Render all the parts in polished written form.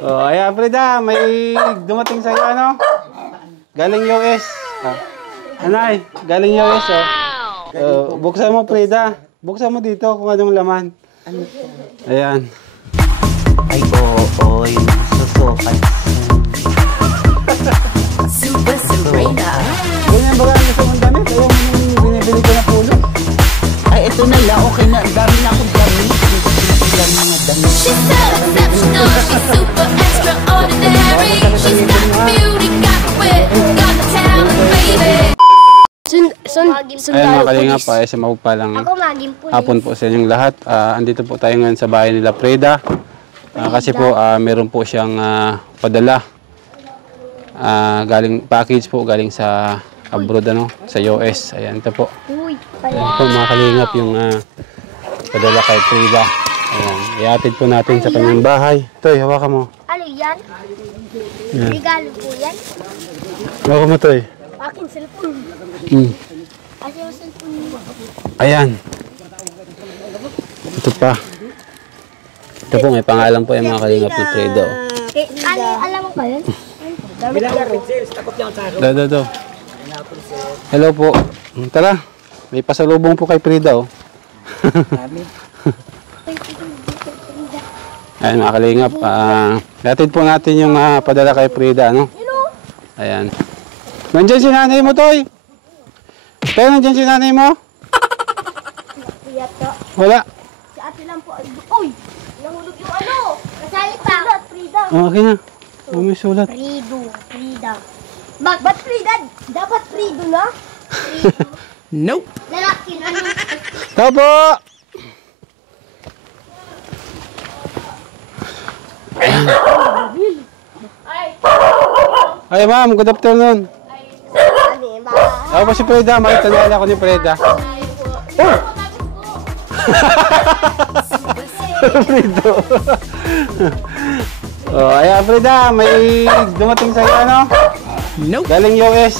Oh, ayan, Frida, may dumating sa'yo, ano? Galing US. Anay, galing US, oh. Buksan mo, Frida. Buksan mo dito kung anong laman. Ano to? Ayan. Ay, oo, yung susukat. Super Sabrina. Ganyan ba ang gusto mong damit? Ayaw mo nung binibili ko na pulo. Ay, ito na lang. Okay na. Ang dami na akong damit. Ilang mga damit. She's so exceptional. She's super extraordinary. She's got the beauty, got the wit, got the talent, baby. Ayan mga kalingap, sa mapagpalang hapon po sa inyong lahat. Andito po tayo ngayon sa bahay nila Frida. Kasi po meron po siyang padala. Galing package po, galing sa abroad, ano, sa US. Ayan, ito po. Ayan po mga kalingap yung padala kay Frida. Ayan, iatid po natin sa kanyang bahay. Toy, hawakan mo. Ano yan? Regalo po yan? Hawakan mo, Toy. Akin cellphone. Kasi yung cellphone mo. Ayan. Ito pa. Ito po, may pangalan po yung mga kalingap na Frida. Ano, alam mo ba yun? Do. Hello po. Tara. May pasalubong po kay Frida, oh. Ayan mga kalingap. Gatid po natin yung padala kay Frida, no? Ayan. Nandiyan si nanay mo, Toy. Toy, nandiyan si nanay mo? Wala. Si ate lang po. Uy! Nahulog yung ano! Kasalita! Frida! Okay na. Oh, may sulat. Frida. Ba't Frida? Dapat Frido na? Nope. Lalaki na. Tao po! Ay, ma'am. Good afternoon. Ako po si Frida. Makitanala ako ni Frida. Oh! Frido. Oh, ayan, Frida. May dumating sa'yo, ano? Nope. Galing US.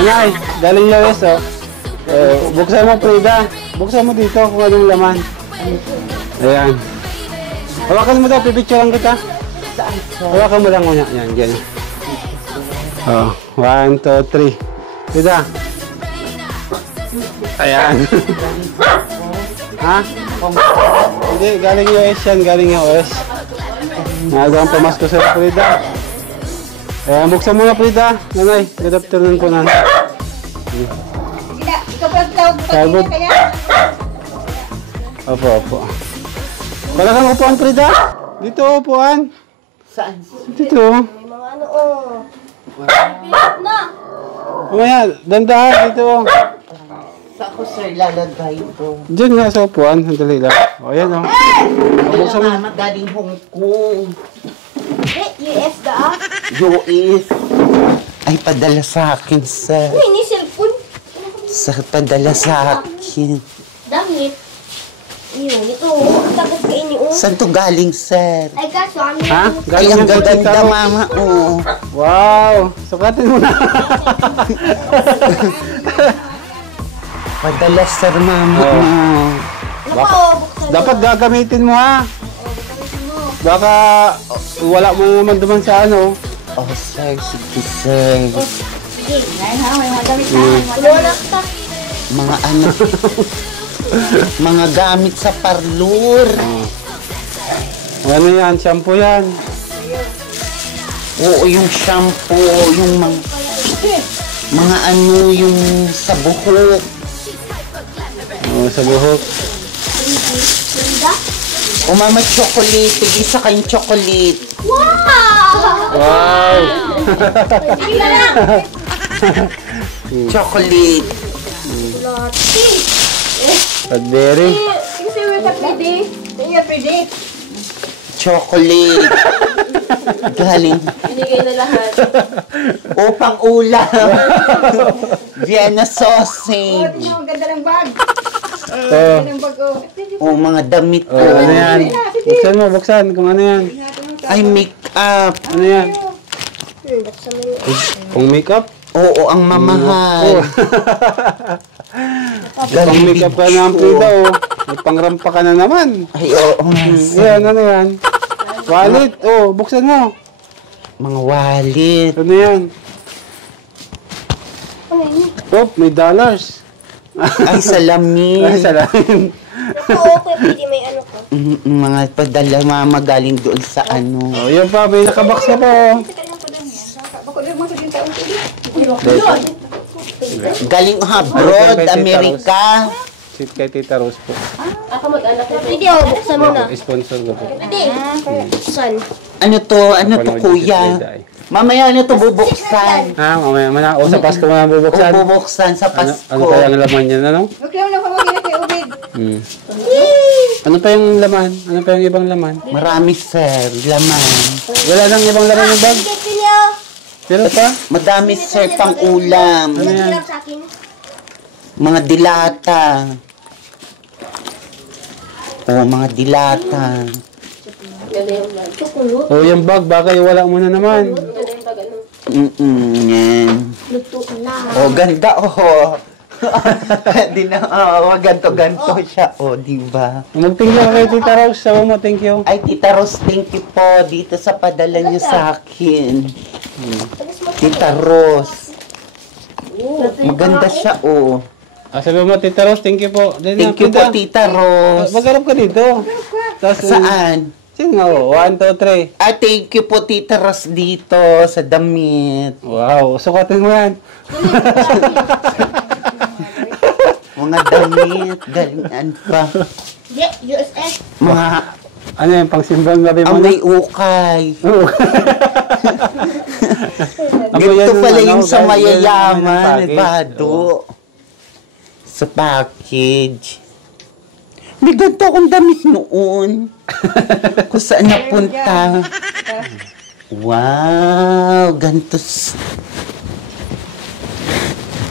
Anay, galing US, oh. Buksan mo, Frida. Buksan mo dito kung anong laman. Ayan. Hawakan mo daw, pipicturean kita. Hawakan mo lang muna. Yan, ganyan. Oh, 1, 2, 3. Frida. Ayan. Ha? Hindi, galing US yan. Galing US. Nagagang pamasko sa Frida. Ayan, buksan mo na, Frida. Nanay, good afternoon po, nanay. Ikaw pa Sabot. Opo. Wala kang upuan, Frida? Dito, upuan. Saan? Dito. May mga ano, oh. Pilot na! Mamaya, dandahan dito. Saan ko, sir, lalagay ito? Diyan nga sa upuan. Sandali lang. O, ayan, o. Kaya mama, galing Hong Kong. US da? US. Ay, padala sa akin, sir. Uy, ni cellphone. Padala sa akin. Damit. Yun, ito. Tapos kainin, oh. Saan to galing, sir? Ay, kaso, ano Ha? yung... Ay, ang yung kotse gaganda, mo. mama. Oo. Wow! Sukatin mo na. Padala, sir, mama. Oo. Baka, buksan mo. Dapat gagamitin mo, ha? Baka wala mo naman duman sa ano. Oh, sir, sige, sir. Sige, ngayon ha, may mga damit na. Wala ka. Mga ano, mga gamit sa parlor. Ano yan? Shampoo yan. Oo, yung shampoo, yung mga ano, yung sa buhok. Oh, sa buhok. O mama, chocolate. Tig-isa kayong chocolate. Wow! Wow! Sige na lang. Chocolate. Lati. Cadbury. Sige sa'yo, wait up, Pwede. Sige, Pwede. Chocolate. Galing. Binigay na lahat. O, pang-ulam. Vienna sausage. Ang ganda ng bag. Oh. Ang bag, oh. O, mga damit Oh, ko. ano yan? Buksan mo, buksan. Kung ano yan. Ay, make-up. Ano yan? Buksan mo yun. Pang makeup? Oo, ang mamahal. Pang makeup ka na ang Frida, oh. May pangrampa ka na naman. Ay, oo nga, sir. Yan, ano yan? Wallet. Oh, buksan mo. Mga wallet. Ano yan? Ano yun? Oh, may dollars. Ay, salamin. Ay, salamin. Okay, pwede may ano ko. Mga padala, mga magaling doon sa ano. Oh, yun pa, may nakabox na po. Galing abroad, Amerika. Sit kay Tita Rose po. Pwede ako, buksan mo na. Sponsor ko po. Pwede. Buksan. Ano to kuya? Mamaya ano to bubuksan? Ah, mamaya. O, sa Pasko mo na bubuksan. O bubuksan sa Pasko. Ano pa yung laman yan, ano? Huwag lang na pamagin kay Ubed. Ano pa yung laman? Ano pa yung ibang laman? Marami sir, laman. Wala nang ibang laman yung bag? Sige, Pinyo. Pero pa? Madami sir pang ulam. Ano yan? Hirap sa akin. Mga dilata. O, mga dilata. Chocolate. O, yung bag, baka wala mo na naman. Yan. Luto na. O, ganda Di na, ganto siya. O, diba? Mag-thank you kay Tita Rose. Sabi mo, thank you. Ay, Tita Rose, thank you po dito sa padala niyo sa akin. Tita Rose. Maganda siya, Sabi mo, Tita Rose, thank you po. Thank you po, Tita Rose. Magharap ka dito. Tapos, Saan? Sige nga, 1, 2, 3. Ah, thank you po, Tita Rose, dito sa damit. Wow, sukatin mo yan. Mga damit, galingan pa. Yeah, USS. Mga Ano yung pang simbang gabi mo? may ukay. Oo. Ganito pala yung sa guys, mayayaman, yan ang package. Bado. Sa package. May ganito akong damit noon. Kung saan napunta. Wow, ganito.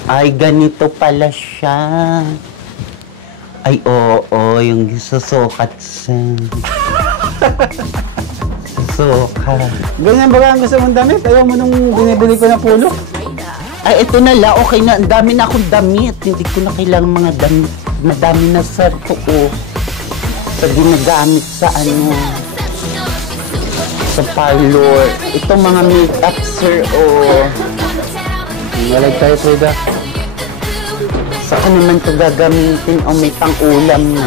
Ay, ganito pala siya. Ay, oo, yung susukat sa... Susukat. Ganyan ba ang gusto mong damit? Ayaw mo nung binibili ko na pulo? Ay, ito na la. Okay na. Ang dami na akong damit. Hindi ko na kailangan mga damit. Madami na sa tuo. Sa ginagamit sa ano. Sa parlor. Ito mga make-up, sir. Malag tayo, Frida. Saan naman ito gagamitin? May pang-ulam na.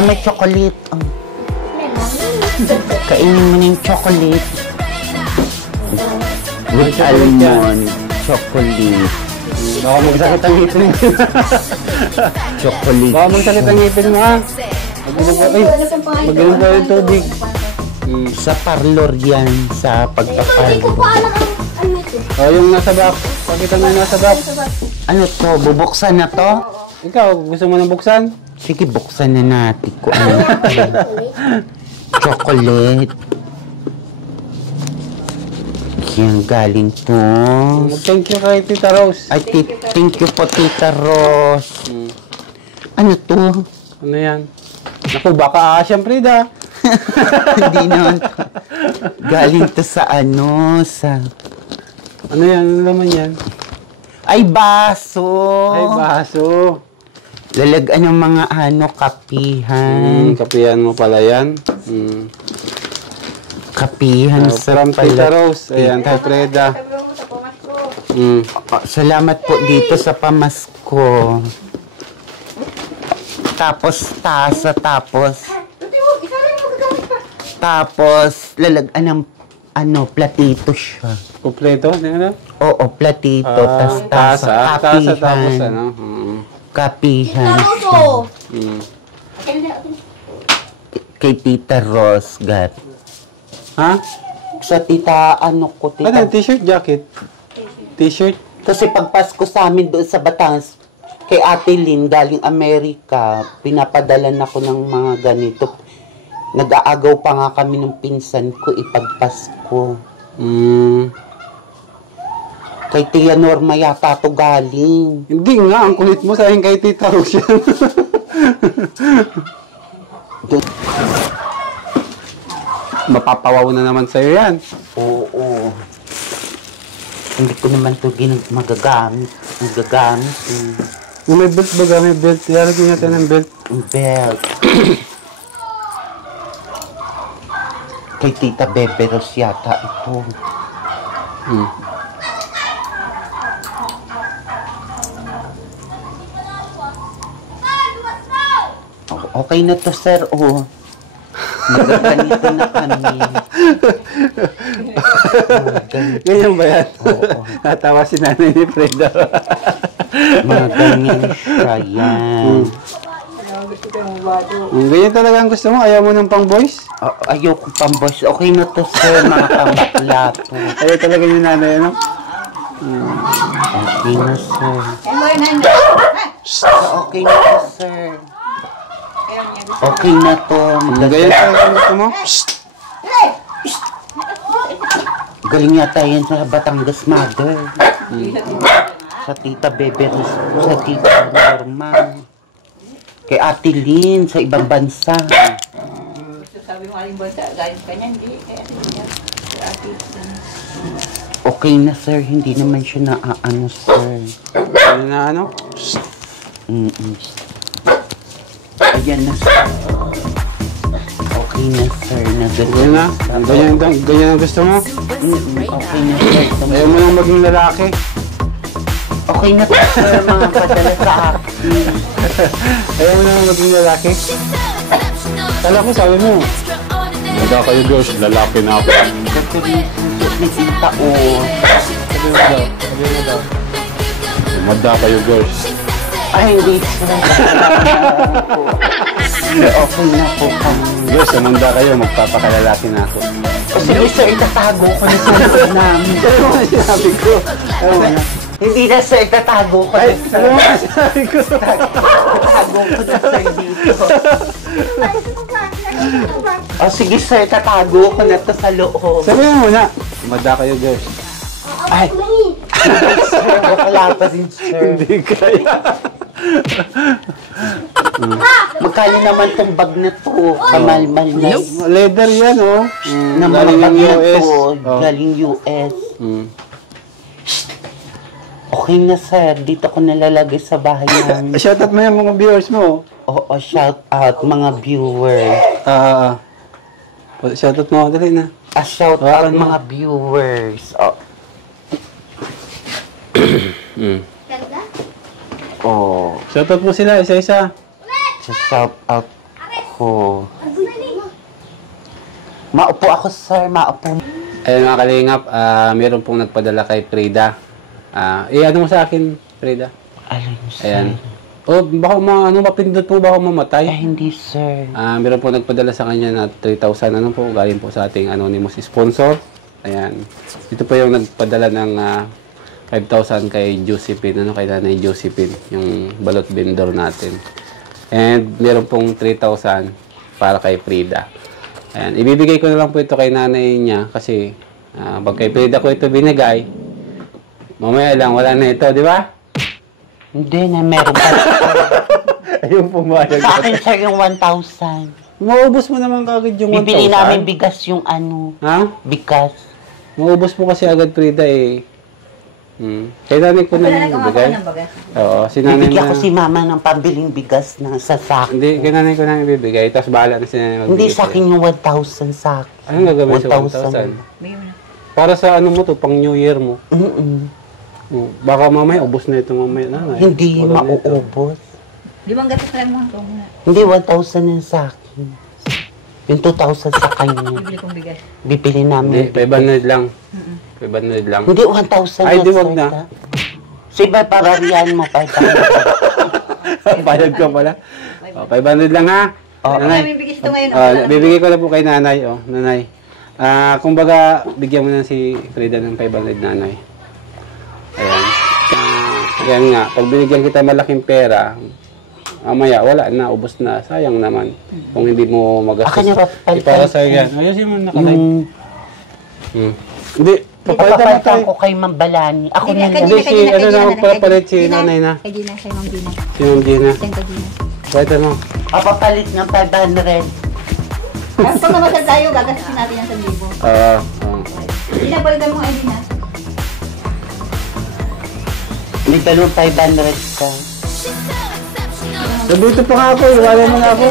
May chocolate. Kainin mo na yung chocolate. With almond. Chocolate. Baka magsakit ang ngipin mo. Chocolate. Baka magsakit ang ngipin mo, ha? Mag-inom ka yung tubig. Sa parlor yan. Sa Hindi ko pagpaparlor. pa alam ang ano ito. O, yung nasa box. Pakita mo yung nasa box. Ano to? Bubuksan na to? Ikaw, gusto mo nang buksan? Sige, buksan na natin ko. Ano to? Chocolate. Yan, galing to. Thank you kay Tita Rose. Ay, thank you po, Tita Rose. Ano to? Ano yan? Naku, baka siyempre da. Hindi naman to. Galing to sa ano, sa... Ano yan? Ano naman yan? Ay, baso. Ay, baso. Lalagaan ng mga ano, kapihan. Kapihan mo pala yan. Kapihan sa From Tita Rose. Ayan, kay Freda. Salamat po dito sa pamasko. Tapos tasa, tapos lalagaan ng ano, platito siya. Kompleto? Tingnan na. Oo, platito, tas tasa, Tasa, tapos kapihan. ano? Kapihan Naruto. siya. Kay Tita Rose, gat. Ha? Sa tita, ano ko, Ano, tita. t-shirt, jacket? T-shirt? Kasi pag Pasko sa amin doon sa Batangas, kay Ate Lynn, galing Amerika, pinapadalan ako ng mga ganito. Nag-aagaw pa nga kami ng pinsan ko ipagpasko. Kay Tia Norma yata to galing. Hindi nga, ang kulit mo sa akin kay Tita Rose yan. Mapapawaw na naman sa'yo yan. Oo. Hindi ko naman to magagamit. May belt ba? May belt. Lalagyan natin ng belt. Belt. Kay Tita Beberos yata ito. Okay na to, sir. Oh. Magaganito na kami. Ganyan ba yan? Oo. Natawa si nanay ni Freda. Mga ganyan siya yan. Ganyan talaga ang gusto mo? Ayaw mo ng pang boys? Ayoko pang boss. Okay na to, sir. Mga pambakla to. Ayaw talaga ni nanay, ano? Okay na, sir. Okay na to, sir. Okay na to. Ganyan talaga ang gusto mo? Galing yata yan sa Batangas, mother. Sa Tita Beberos, sa Tita Norma. Kay Ate Lynn, sa ibang bansa. Sabi mo aling bansa, galing ka niyan, di. Kaya siya, sa ate. Okay na, sir. Hindi naman siya naaano, sir. Ano na ano? Ayan na, sir. Okay na, sir. Ganyan na? Ganyan ang gusto mo? Okay na, sir. Ayaw mo nang maging lalaki? Okay na, sir. Mga padala sa akin. Ayaw mo nang maging lalaki? Kala ko sabi mo. Manda kayo girls, lalaki na ako. Kasi may tita, oh. Sabi mo daw. Manda kayo girls. Ay, hindi, sir. Okay na po kami. Girls, manda kayo, magpapakalalaki na ako. Sige, sir. Itatago ko na sa loob namin. Ano mo sinabi ko? Hindi na, sir. Itatago ko na, sir. Ano mo sinabi ko? Itatago ko na, sir, dito. Sige, sir. Itatago ko na to sa loob. Sabi mo muna. Manda kayo girls. Ay, sir. Bakala pa din, sir. Hindi kaya. Magkano naman tong bag na to? Kamalmal na. Leather yan, oh. Na mga Galing bag ng na US. to. Oh. Galing US. Mm. Okay na, sir. Dito ko nalalagay sa bahay namin. Shoutout mo yung mga viewers mo. Oo, shout out mga viewers. Shoutout mo, dali na. Shout out mga viewers. Ganda? Oh, Shoutout mo sila, isa-isa. shout out ko. Maupo ako, sir. Maupo. Ayun mga kalingap, meron pong nagpadala kay Freda. Ano mo sa akin, Freda? Alin, sir? Ayan. Baka mapindot po, baka mamatay. Hindi, sir. Meron po nagpadala sa kanya na 3,000, galing po sa ating anonymous sponsor. Ayan. Ito po yung nagpadala ng 5,000 kay Josephine, kay Nanay Josephine, yung balot vendor natin. And meron pong 3,000 para kay Frida. Ayan. Ibibigay ko na lang po ito kay nanay niya kasi pag kay Frida ko ito binigay, mamaya lang, wala na ito, di ba? Hindi na, meron pa. Ayun pumayag. Sa akin, sir, yung 1,000. Maubos mo naman kagad yung 1,000. Bibili namin bigas yung ano. Ha? Bigas. Maubos mo kasi agad, Frida, eh. Kay nanay ko na Wala yung nang ibigay. ng bagas. Oo, si nanay Bibigyan ko na. si mama ng pambiling bigas na sa sakin. Hindi, kay nanay ko na ibibigay. Tapos bahala na si nanay magbigay. Hindi sa akin yung 1,000 sa akin. Anong gagawin sa 1,000? 1,000. Bigyan mo na. Para sa ano mo to, pang New Year mo. Baka mamaya, ubos na ito mamaya. Nanay. Hindi Wala na ito. mauubos. 5 gatos lang mo. Ito muna. Hindi 1,000 yung sa akin. Yung 2,000 sa kanya. Bibili kong bigas. Bibili Hindi, namin. 500 lang. 500 lang. Hindi 1,000 Ay, yung di, wag na. sa- Siba, pararihan mo 5,000. Bayad ka pala. 500 lang ha. Nanay. May bigas ito ngayon. Bibigay ko na po kay nanay. Nanay. Kumbaga, bigyan mo na si Frida ng 500 nanay. Ayan. Ayan nga, pag binigyan kita malaking pera, mamaya, wala na, ubos na. Sayang naman. Kung hindi mo magastos. Akin yung papalitan. Para sa'yo yan. Ayusin mo nakalive. Hindi. Papalitan mo Papalitan tayo. ko kay Mambalani. Ako na lang. Hindi, si ano na, magpapalit si nanay na. Kay Gina, kay Ma'am Gina. Si Ma'am Gina. Yan kay Gina. Palitan mo. Papalit ng 500. Pag namasal tayo, gagastusin natin yan sa libo. Gina, balikan mo ay Gina. May dalawang 500 ka. Nandito pa nga ako, iwala mo na ako.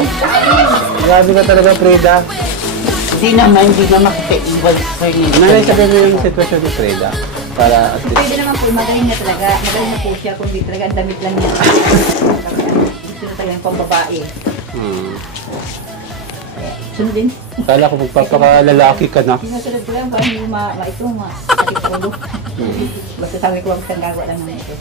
Grabe ka talaga, Frida. Hindi naman kita iwan sa Nanay, sabihin mo yung sitwasyon ni Freda. Para at least. Pwede naman po, magaling na talaga. Magaling na po siya kung di talaga ang damit lang niya. Gusto na talaga yung pambabae. Sunodin. Kala ko magpapakalalaki ka na. Sinasunod ko lang, parang hindi ito, sakit ulo. Basta sabi ko, huwag kang gagawa lang ng ito.